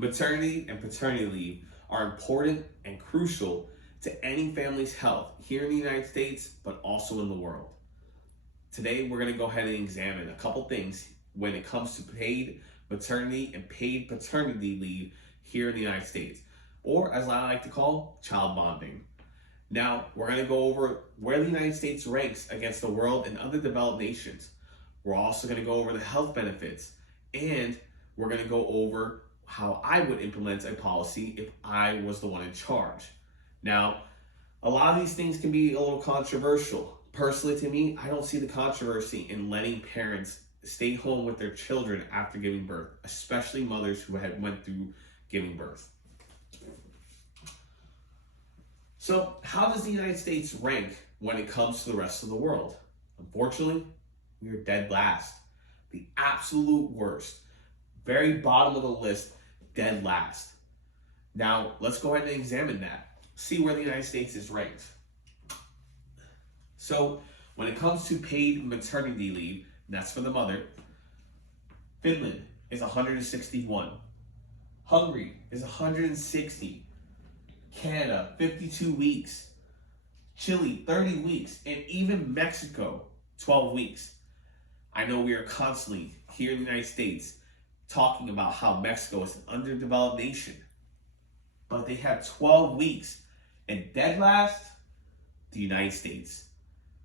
Maternity and paternity leave are important and crucial to any family's health here in the United States, but also in the world. Today, we're going to go ahead and examine a couple things when it comes to paid maternity and paid paternity leave here in the United States, or as I like to call, child bonding. Now, we're going to go over where the United States ranks against the world and other developed nations. We're also going to go over the health benefits, and we're going to go over how I would implement a policy if I was the one in charge. Now, a lot of these things can be a little controversial. Personally, to me, I don't see the controversy in letting parents stay home with their children after giving birth, especially mothers who had went through giving birth. So, how does the United States rank when it comes to the rest of the world? Unfortunately, we are dead last. The absolute worst. Very bottom of the list, dead last. Now, let's go ahead and examine that. See where the United States is ranked. So, when it comes to paid maternity leave, and that's for the mother, Finland is 161. Hungary is 160. Canada, 52 weeks. Chile, 30 weeks. And even Mexico, 12 weeks. I know we are constantly, here in the United States, talking about how Mexico is an underdeveloped nation. But they have 12 weeks. And dead last, the United States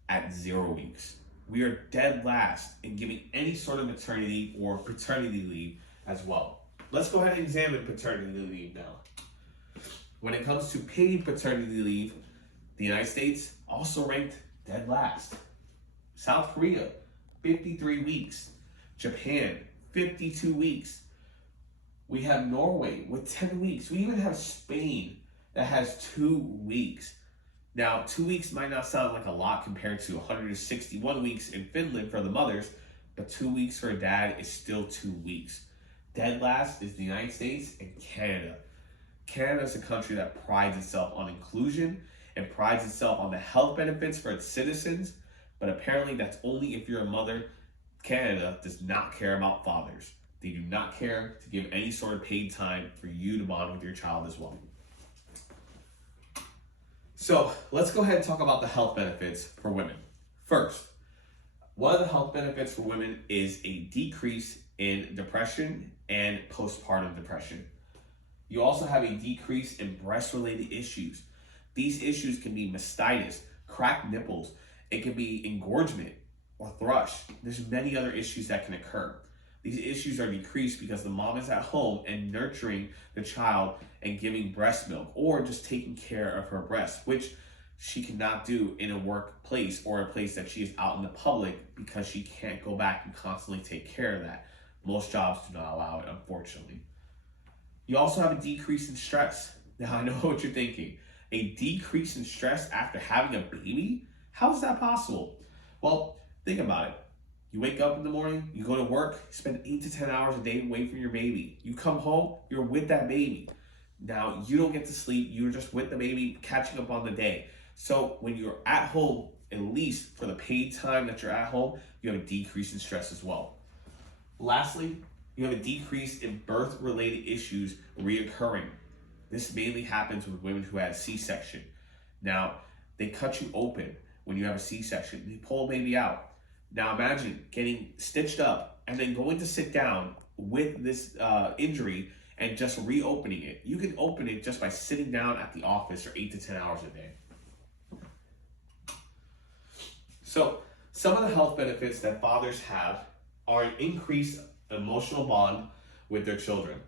at 0 weeks. We are dead last in giving any sort of maternity or paternity leave as well. Let's go ahead and examine paternity leave now. When it comes to paid paternity leave, the United States also ranked dead last. South Korea, 53 weeks. Japan, 52 weeks. We have Norway with 10 weeks. We even have Spain that has 2 weeks. Now, 2 weeks might not sound like a lot compared to 161 weeks in Finland for the mothers, but 2 weeks for a dad is still 2 weeks. Dead last is the United States and Canada. Canada is a country that prides itself on inclusion and prides itself on the health benefits for its citizens, but apparently that's only if you're a mother. Canada does not care about fathers. They do not care to give any sort of paid time for you to bond with your child as well. So let's go ahead and talk about the health benefits for women. First, one of the health benefits for women is a decrease in depression and postpartum depression. You also have a decrease in breast-related issues. These issues can be mastitis, cracked nipples, it can be engorgement or thrush. There's many other issues that can occur. These issues are decreased because the mom is at home and nurturing the child and giving breast milk or just taking care of her breast, which she cannot do in a workplace or a place that she is out in the public because she can't go back and constantly take care of that. Most jobs do not allow it, unfortunately. You also have a decrease in stress. Now, I know what you're thinking. A decrease in stress after having a baby? How is that possible? Well, think about it. You wake up in the morning, you go to work, you spend 8 to 10 hours a day waiting for your baby. You come home, you're with that baby. Now, you don't get to sleep, you're just with the baby, catching up on the day. So when you're at home, at least for the paid time that you're at home, you have a decrease in stress as well. Lastly, you have a decrease in birth-related issues reoccurring. This mainly happens with women who had a C-section. Now, they cut you open when you have a C-section. They pull a baby out. Now imagine getting stitched up and then going to sit down with this injury and just reopening it. You can open it just by sitting down at the office for 8 to 10 hours a day. So some of the health benefits that fathers have are an increased emotional bond with their children.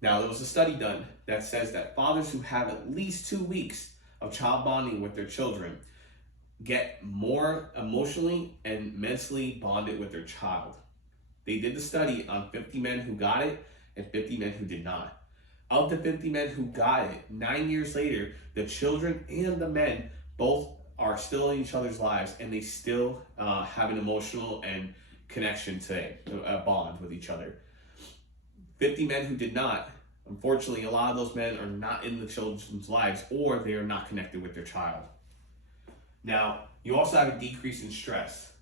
Now, there was a study done that says that fathers who have at least 2 weeks of child bonding with their children get more emotionally and mentally bonded with their child. They did the study on 50 men who got it and 50 men who did not. Of the 50 men who got it, 9 years later, the children and the men both are still in each other's lives, and they still have an emotional and connection today, a bond with each other. 50 men who did not, unfortunately, a lot of those men are not in the children's lives, or they are not connected with their child. Now, you also have a decrease in stress.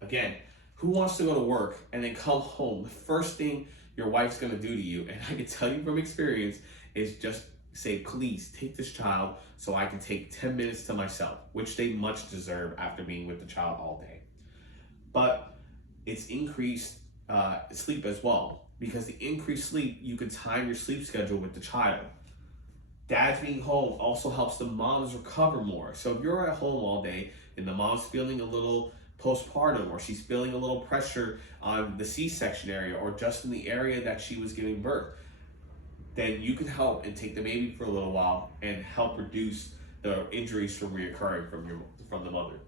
Again, who wants to go to work and then come home? The first thing your wife's gonna do to you, and I can tell you from experience, is just say, please take this child so I can take 10 minutes to myself, which they much deserve after being with the child all day. But it's increased sleep as well, because the increased sleep, you can time your sleep schedule with the child. Dads being home also helps the moms recover more. So if you're at home all day and the mom's feeling a little postpartum, or she's feeling a little pressure on the C-section area or just in the area that she was giving birth, then you can help and take the baby for a little while and help reduce the injuries from reoccurring from the mother.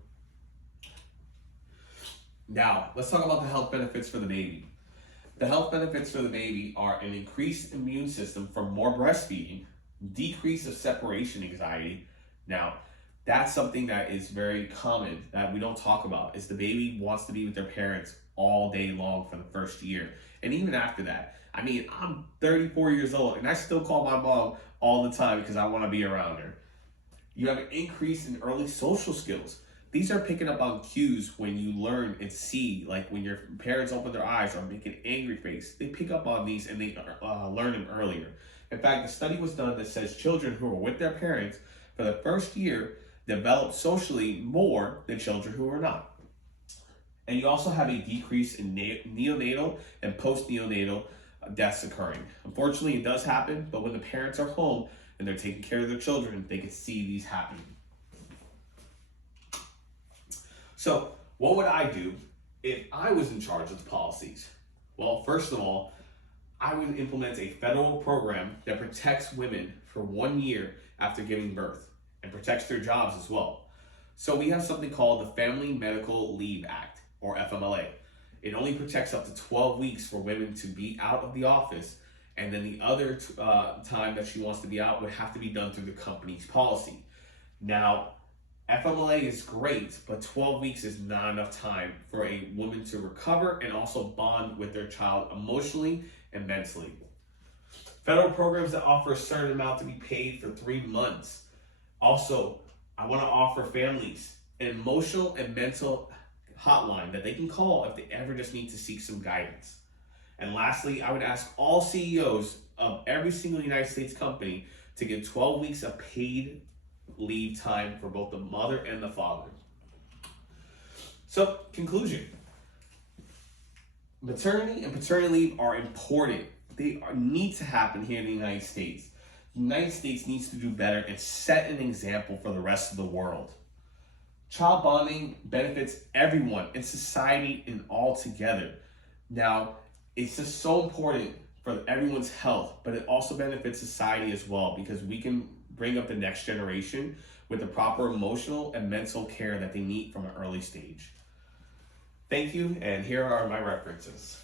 Now, let's talk about the health benefits for the baby. The health benefits for the baby are an increased immune system from more breastfeeding, decrease of separation anxiety. Now, that's something that is very common that we don't talk about, is the baby wants to be with their parents all day long for the first year. And even after that, I mean, I'm 34 years old and I still call my mom all the time because I want to be around her. You have an increase in early social skills. These are picking up on cues when you learn and see, like when your parents open their eyes or make an angry face. They pick up on these and they learn them earlier. In fact, a study was done that says children who are with their parents for the first year develop socially more than children who are not. And you also have a decrease in neonatal and post-neonatal deaths occurring. Unfortunately, it does happen, but when the parents are home and they're taking care of their children, they can see these happening. So what would I do if I was in charge of the policies? Well, first of all, I would implement a federal program that protects women for 1 year after giving birth and protects their jobs as well. So we have something called the Family Medical Leave Act, or FMLA. It only protects up to 12 weeks for women to be out of the office, and then the other time that she wants to be out would have to be done through the company's policy. Now, FMLA is great, but 12 weeks is not enough time for a woman to recover and also bond with their child emotionally and mentally. Federal programs that offer a certain amount to be paid for 3 months. Also, I want to offer families an emotional and mental hotline that they can call if they ever just need to seek some guidance. And lastly, I would ask all CEOs of every single United States company to give 12 weeks of paid leave time for both the mother and the father. So, conclusion. Maternity and paternity leave are important. They need to happen here in the United States. The United States needs to do better and set an example for the rest of the world. Child bonding benefits everyone in society and all together. Now, it's just so important for everyone's health, but it also benefits society as well, because we can bring up the next generation with the proper emotional and mental care that they need from an early stage. Thank you, and here are my references.